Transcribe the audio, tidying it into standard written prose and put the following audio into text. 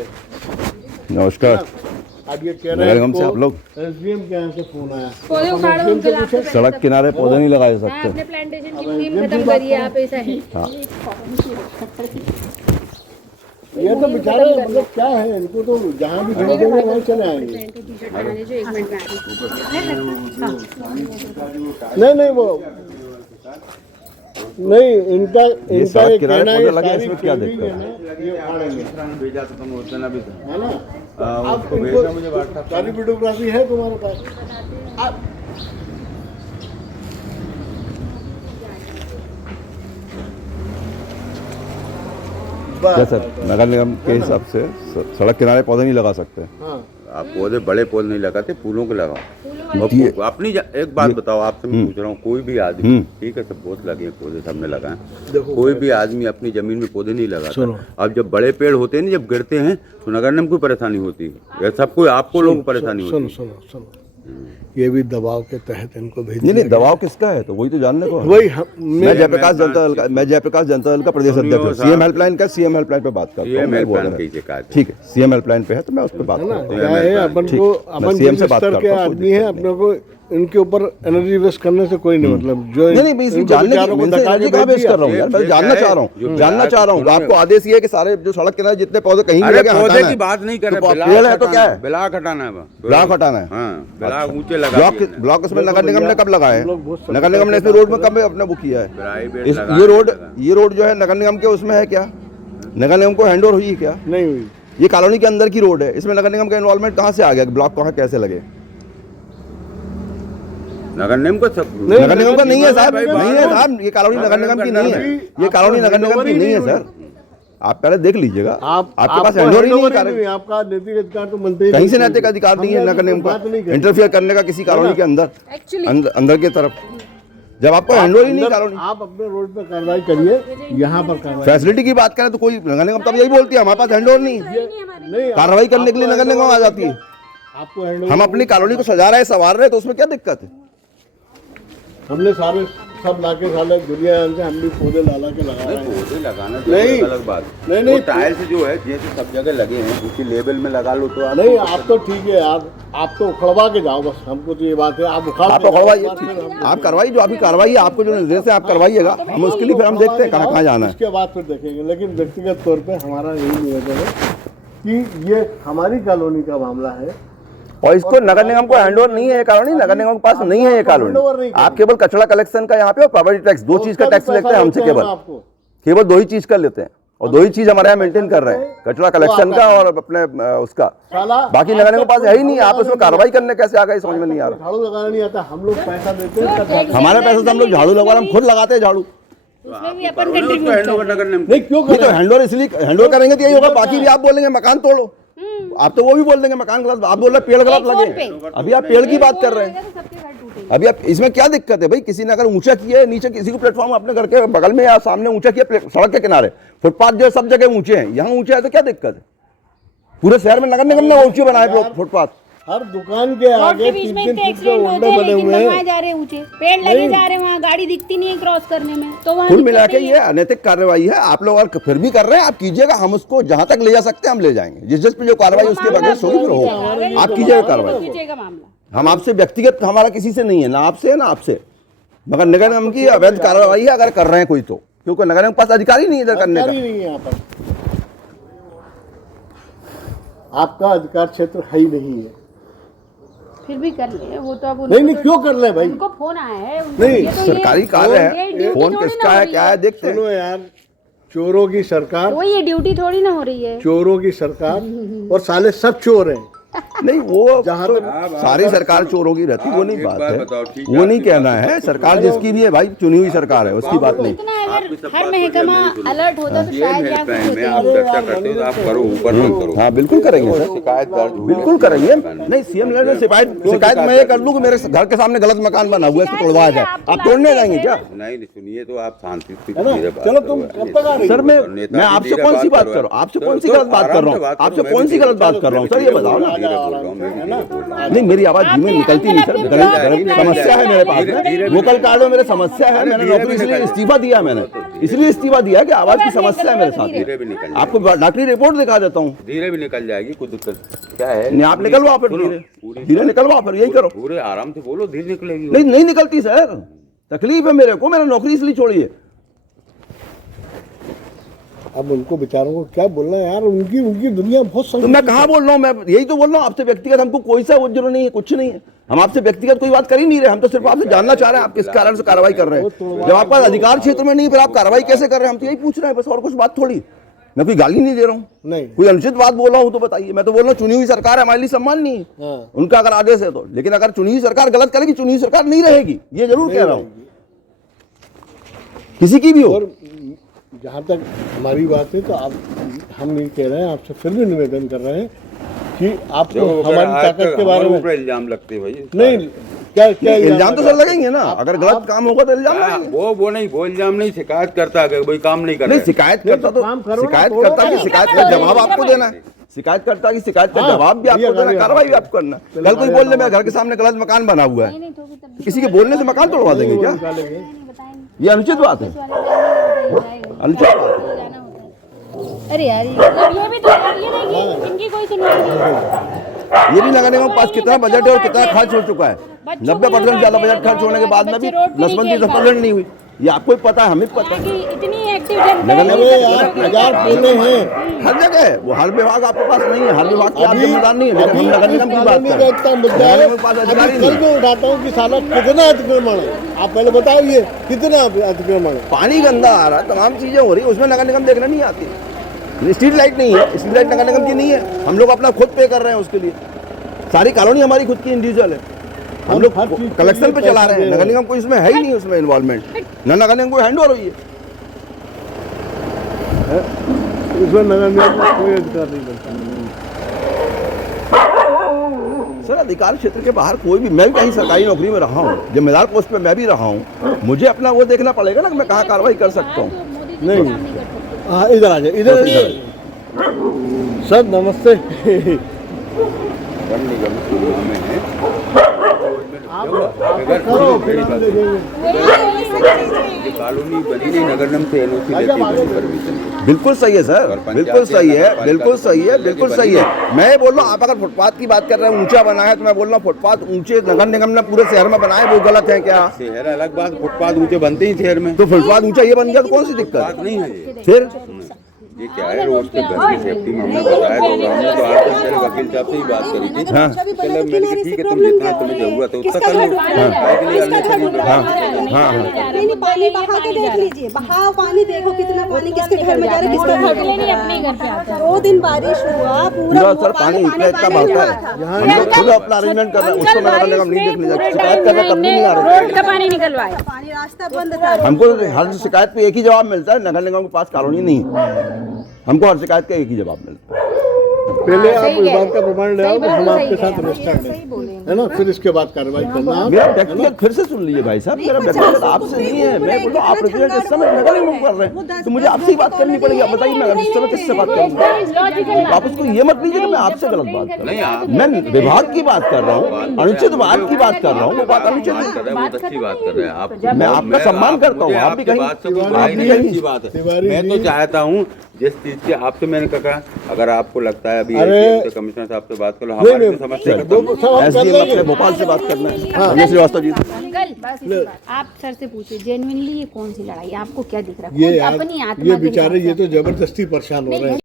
है। नमस्कार। अब ये कह रहे हैं नगर से आप लोग एसडीएम के यहाँ से फोन आया, पौधे उखाड़ो, उनके लाभ से सड़क किनारे पौधे नहीं लगाए हाँ, सकते। अपने प्लांटेशन की मुहिम खत्म करिए आप, ऐसा है। ये तो बेचारे मतलब क्या है, इनको तो जहाँ भी भेज देंगे वहीं चले आएंगे। टी-शर्ट बनाने जो 1 मिनट में आ रही। नहीं वो नहीं, इनका ये सड़क किनारे कहना पौधे है लगे, सारी इसमें क्या खेती दिक्कत है ना, ये उखाड़ेंगे, भेजा तो तुम उतना भी था है ना। आप उसको इनको भेजना मुझे व्हाट्सएप सारी वीडियोग्राफी है तुम्हारे पास। आप क्या सर, नगर निगम के हिसाब से सड़क किनारे पौधे नहीं लगा सकते। हाँ आप पौधे बड़े पौधे नहीं लगाते, फूलों के लगाओ। और ये- अपनी एक बात बताओ, आपसे मैं पूछ रहा हूँ, कोई भी आदमी, ठीक है सब बहुत लगे हैं पौधे, सबने लगाए, कोई भी आदमी अपनी जमीन में पौधे नहीं लगाता। अब जब बड़े पेड़ होते हैं ना, जब गिरते हैं तो नगर निगम को परेशानी होती है, या सबको आपको लोगों को परेशानी होती है। सुनो, ये भी दबाव के तहत इनको भेज नहीं दबाव किसका है, तो वही तो जानने को है। वही मैं जयप्रकाश जनता दल का प्रदेश अध्यक्ष हूँ। सीएम हेल्पलाइन का, सीएम हेल्पलाइन पे बात करता हूँ। मैं बोल रहा हूँ। ठीक है, सीएम हेल्पलाइन पे है तो मैं उस पर बात करता हूँ। क्या है, अपन को अपन सीएम से जिस बात स्तर के करता हूँ, आदमी है, अपने को इनके ऊपर एनर्जी वेस्ट करने से कोई नहीं मतलब। जो नहीं मैं इसमें जानने की एनर्जी कहाँ वेस्ट कर रहा हूँ यार, मैं जानना चाह रहा हूँ। आपको आदेश ये है कि सारे जो सड़क किनारे जितने पौधे कहीं भी लगे पौधे की बात नहीं कर रहे, पेड़ है तो क्या है, ब्लॉक हटाना है, ब्लॉक हटाना है। हाँ ब्लॉक ऊंचे लगा ब्लॉक उसमें नगर निगम ने कब लगाया है? नगर निगम ने इसमें रोड में कब अपने वो किया है? प्राइवेट ये रोड जो है नगर निगम के उसमें है क्या? नगर निगम को हैंड ओवर हुई है क्या? नहीं हुई। ये कॉलोनी के अंदर की रोड है, इसमें नगर निगम का इन्वॉल्वमेंट कहाँ से आ गया? ब्लॉक कहाँ कैसे लगे? नगर निगम को सब नगर निगम का नहीं है साहब, नहीं है साहब, ये कॉलोनी नगर निगम की नहीं है, ये कॉलोनी नगर निगम की नहीं है सर। आप पहले देख लीजिएगा, आपके पास हैंड ओवर ही नहीं है। आपका नैतिक अधिकार तो मंत्री कहीं से नैतिक अधिकार नहीं है नगर निगम का इंटरफियर करने का किसी कॉलोनी के अंदर की तरफ, जब आपको हैंड ओवर ही नहीं कॉलोनी। आप अपने रोड पर कार्रवाई करिए, यहाँ पर कार्रवाई। फैसिलिटी की बात करें तो कोई नगर निगम तब यही बोलती है हमारे पास हैंड ओवर नहीं है। नहीं, कार्रवाई करने के लिए नगर निगम आ जाती है। आपको हैंड हम अपनी कॉलोनी को सजा रहे हैं, संवार रहे हैं, तो उसमें क्या दिक्कत है? हमने सारे सब लाके साले दुनिया से हम भी पौधे ला के लगा रहे हैं। पौधे लगाना नहीं, अलग बात। नहीं, वो टाइल्स जो है जैसे सब जगह लगे हैं, उसी लेवल में लगा लो तो नहीं, आप तो ठीक है, आप तो उखड़वा के जाओ बस। हमको तो ये बात है, आप उखाड़ आप करवाइए, आप करवाइए, जो अभी कार्रवाई है आपको जो निर्देश है आप करवाइएगा, हम उसके लिए फिर हम देखते हैं कहाँ जाना है। उसके बाद फिर देखेंगे। लेकिन व्यक्तिगत तौर पे हमारा यही निवेदन है कि ये हमारी कॉलोनी का मामला है और इसको नगर निगम को हैंडओवर नहीं है ये कॉलोनी, नगर निगम के पास नहीं है ये कॉलोनी। आप केवल कचरा कलेक्शन का यहाँ पे और प्रॉपर्टी टैक्स, दो चीज का टैक्स लेते हैं हमसे, केवल दो ही चीज का लेते हैं और दो ही चीज हमारे यहाँ मेंटेन कर रहे हैं, कचरा कलेक्शन का और अपने उसका। बाकी नगर निगम के पास है ही नहीं। आप उसमें कार्रवाई करने कैसे आ गए समझ में नहीं आ रहा। झाड़ू लगाना नहीं आता, हम लोग पैसा देते हैं। हमारे पैसे से हम लोग झाड़ू लगवा रहे, हम खुद लगाते हैं झाड़ू। उसमें भी अपन कंट्रीब्यूट नगर निगम नहीं क्यों नहीं तो हैंडओवर इसलिए हैंडओवर करेंगे तो यही होगा। बाकी भी आप बोलेंगे मकान तोड़ो, आप तो वो भी बोल देंगे मकान गलत, आप बोल रहे पेड़ गलत लगे। अभी आप पेड़ की बात कर रहे हैं, अभी आप इसमें क्या दिक्कत है भाई? किसी ने अगर ऊंचा किया है, नीचे किसी को प्लेटफॉर्म अपने घर के बगल में या सामने ऊंचा किया, सड़क के किनारे फुटपाथ जो सब जगह ऊंचे हैं, यहाँ ऊंचे है तो क्या दिक्कत है? पूरे शहर में नगर निगम ने ऊंचे बनाए फुटपाथ, हर दुकान के आगे बीच में 3-3 इतने फुट के एक्सीडेंट होते ओंडे हैं, बने लेकिन हुए हैं। बनवाए जा रहे हैं ऊंचे पेड़ लगे जा रहे हैं, वहाँ गाड़ी दिखती नहीं है क्रॉस करने में, तो वहाँ कुल मिला के ये अनैतिक कार्रवाई है। आप लोग और फिर भी कर रहे हैं, आप कीजिएगा, हम उसको जहां तक ले जा सकते हैं हम ले जाएंगे। जिस पे जो कार्रवाई उसके बगैर होगी फिर हो, आप कीजिएगा कार्रवाई। मामला हम आपसे व्यक्तिगत हमारा किसी से नहीं है, ना आपसे है ना आपसे, मगर नगर निगम की अवैध कार्रवाई है अगर कर रहे हैं कोई तो, क्योंकि नगर निगम के पास अधिकार ही नहीं है इधर करने का। नहीं है यहाँ पर, आपका अधिकार क्षेत्र है ही नहीं है। फिर भी कर ले वो तो अब नहीं क्यों कर ले भाई? उनको फोन आया है, नहीं, सरकारी कार्य है, फोन किसका है क्या है देखते हैं। सुनो यार, चोरों की सरकार, वो ये ड्यूटी थोड़ी ना हो रही है। चोरों की सरकार और साले सब चोर हैं। नहीं वो जहाँ तो तक सारी सरकार चोरों की रहती, वो नहीं एक बात बात है, बताओ, ठीक वो है, नहीं कहना है। सरकार जिसकी भी है भाई, चुनी हुई सरकार है, उसकी बात नहीं। इतना अगर हर महकमा अलर्ट होता तो शायद यहाँ कुछ में आप चर्चा करते हो तो आप करो, ऊपर मत करो। हाँ बिल्कुल करेंगे सर, शिकायत दर्ज हो, बिल्कुल करेंगे। नहीं सीएम लेवल में शिकायत मैं ये कर लूँ कि मेरे घर के सामने गलत मकान बना हुआ है, इसको तोड़वाया जाए, आप तोड़ने जाएंगे क्या? नहीं सुनिए तो आप शांति से चलो तुम कब तक आ रही सर मैं आपसे कौन सी बात कर रहा हूँ? आपसे कौन सी गलत बात कर रहा हूँ? आपसे कौन सी गलत बात कर रहा हूँ सर, ये बताओ ना। नहीं मेरी आवाज धीमे निकलती नहीं सर, समस्या है मेरे पास में, वोकल कार्ड में मेरे समस्या है, मैंने नौकरी इसलिए इस्तीफा दिया मैंने। इसलिए इस्तीफा दिया कि आवाज की समस्या है मेरे साथ धीरे भी निकल आपको डॉक्टरी रिपोर्ट दिखा देता हूँ धीरे भी निकल जाएगी, कोई दिक्कत क्या है? नहीं आप निकलवाओ फिर सुनो, धीरे धीरे निकलवाओ फिर यही करो पूरे आराम से बोलो, धीरे निकलेगी। नहीं निकलती सर, तकलीफ है मेरे को, मेरा नौकरी इसलिए छोड़ी है। अब उनको बेचारों को क्या बोलना है यार, उनकी दुनिया बहुत तो मैं कहाँ बोल रहा हूँ, मैं यही तो बोल रहा हूँ आपसे व्यक्तिगत हमको कोई सा उज्र नहीं है, कुछ नहीं है, हम आपसे व्यक्तिगत कोई बात कर ही नहीं रहे, हम तो सिर्फ आपसे जानना चाह रहे हैं आप किस कारण से कार्रवाई कर रहे हैं। जब आपका अधिकार क्षेत्र में नहीं फिर आप कार्रवाई कैसे कर रहे हैं, हम तो यही पूछ रहे हैं बस, और कुछ बात थोड़ी। मैं कोई गाली नहीं दे रहा हूँ, नहीं कोई अनुचित बात बोल रहा हूँ तो बताइए। मैं तो बोल रहा हूँ चुनी हुई सरकार है, हमारे लिए सम्मान नहीं है उनका अगर आदेश है तो, लेकिन अगर चुनी हुई सरकार गलत करेगी, चुनी हुई सरकार नहीं रहेगी, ये जरूर कह रहा हूँ, किसी की भी हो। और जहाँ तक हमारी बात है तो आप, हम नहीं कह रहे हैं, आपसे फिर भी निवेदन कर रहे हैं कि आपको हमारी ताकत के बारे में इल्जाम लगते हैं भाई। नहीं, क्या इल्जाम तो सर लगेंगे ना, अगर गलत काम होगा तो इल्जाम लगेंगे। वो नहीं, वो इल्जाम नहीं, शिकायत करता है कोई काम नहीं कर रहा नहीं है। शिकायत करता तो शिकायत करता कि शिकायत का जवाब आपको देना है, शिकायत करता कि शिकायत का जवाब भी आपको देना, कार्रवाई भी आपको करना। कल कोई बोल ले मेरे घर के सामने गलत मकान बना हुआ है, किसी के बोलने से मकान तोड़वा देंगे क्या? ये अनुचित बात है, अनुचित बात है। अरे यार ये भी तो ये देखिए इनकी कोई सुनवाई नहीं। ये भी नगर निगम के पास कितना बजट है और कितना खर्च हो चुका है, 90% ज्यादा बजट खर्च होने के बाद में भी नसबंदी 10% नहीं हुई, ये आपको भी पता है, हमें पता है। इतनी एक्टिव जनता नगर निगम हजार बोले हैं हर जगह है, वो हर विभाग आपके पास नहीं है, हर विभाग की आप जिम्मेदार नहीं है, लेकिन हम नगर निगम की बात कर रहे हैं। इतना मुद्दा है, नगर निगम के पास अधिकारी कल नहीं है। मैं उठाता हूँ कि साला कितना अतिक्रमण है, आप पहले बताइए कितना अतिक्रमण है। पानी गंदा आ रहा है, तमाम चीजें हो रही है, उसमें नगर निगम देखने नहीं आती। स्ट्रीट लाइट नहीं है, स्ट्रीट लाइट नगर निगम की नहीं है, हम लोग अपना खुद पे कर रहे हैं उसके लिए। सारी कॉलोनी हमारी खुद की इंडिविजुअल है, हम लोग कलेक्शन पे चला रहे हैं, नगर निगम को इसमें है ही नहीं, उसमें इन्वॉल्वमेंट न नगर निगम को हैंड ओवर हुई है। उसमें नगर निगम को कोई अधिकार नहीं बनता। सर अधिकार क्षेत्र के बाहर कोई भी, मैं भी कहीं सरकारी नौकरी में रहा हूँ, जिम्मेदार पोस्ट पे मैं भी रहा हूँ, मुझे अपना वो देखना पड़ेगा ना कि मैं कहाँ कार्रवाई कर सकता हूँ। नहीं, हाँ इधर आ जाए, इधर सर नमस्ते। कॉलोनी बनी नहीं, नगर निगम से एनओसी लेती है परमिशन। बिल्कुल सही है सर, बिल्कुल सही है, बिल्कुल सही है, बिल्कुल सही है। मैं बोल रहा हूँ आप अगर फुटपाथ की बात कर रहे हैं, ऊंचा बना है, तो मैं बोल रहा हूँ फुटपाथ ऊंचे नगर निगम ने पूरे शहर में बनाए, वो गलत है क्या? शहर अलग बात, फुटपाथ ऊंचे बनते ही शहर में, तो फुटपाथ ऊंचा ये बन गया तो कौन सी दिक्कत बात नहीं है ये। फिर? ये क्या है, रोड पे घर की सेफ्टी में हमने बताया, तो हमने तो आज तक पहले वकील साहब से ही बात करी थी। हाँ चलो मैंने कहा ठीक है, तुम जितना तुम्हें जरूरत है उतना कर लो। नहीं पानी बहा के देख लीजिए, बहाव पानी देखो कितना पानी किसके घर में जा रहा है, किसके घर में अपने घर पे आता है। 2 दिन बारिश हुआ, पूरा सर पानी इतना बढ़ता है, हम लोग खुद अपना अरेंजमेंट कर रहे हैं, उसको नगर निगम नहीं देखने जाते, शिकायत करने तब भी नहीं आ रहा। रोड का पानी निकलवाया, पानी रास्ता बंद था। हमको हर शिकायत पे एक ही जवाब मिलता है, नगर निगम के पास कॉलोनी नहीं है, हमको हर शिकायत का एक ही जवाब मिलता है। पहले आप इस बात का प्रमाण ले आओ कि हम आपके साथ रजिस्टर्ड है ना, फिर इसके बाद कार्रवाई करना। मेरा व्यक्तिगत फिर से सुन लीजिए भाई साहब, मेरा व्यक्तिगत आपसे नहीं है, मैं बोलो आप प्रेसिडेंट इस समय नगर निगम कर रहे हैं, तो मुझे आपसे ही बात करनी पड़ेगी। आप बताइए मैं इस समय किससे बात करूँगा? आप उसको ये मत लीजिए कि मैं आपसे गलत बात कर रहा हूँ, मैं विभाग की बात कर रहा हूँ, अनुचित बात की बात कर रहा हूँ, वो बात अनुचित है। बहुत अच्छी बात कर रहे हैं आप, मैं आपका सम्मान करता हूँ, आप भी कहीं अच्छी बात है। मैं तो चाहता हूँ जिस चीज के आपसे मैंने कहा, अगर आपको लगता है अभी कमिश्नर साहब से बात कर लो, हमारी तो समस्या अपने भोपाल से बात करना है श्रीवास्तव जी। अंकल बस इसी बात, आप सर से पूछिए जेन्युइनली ये कौन सी लड़ाई आपको क्या दिख रहा है? ये अपनी आत्मा ये के बेचारे हिसाब ये से। तो जबरदस्ती परेशान हो रहे हैं।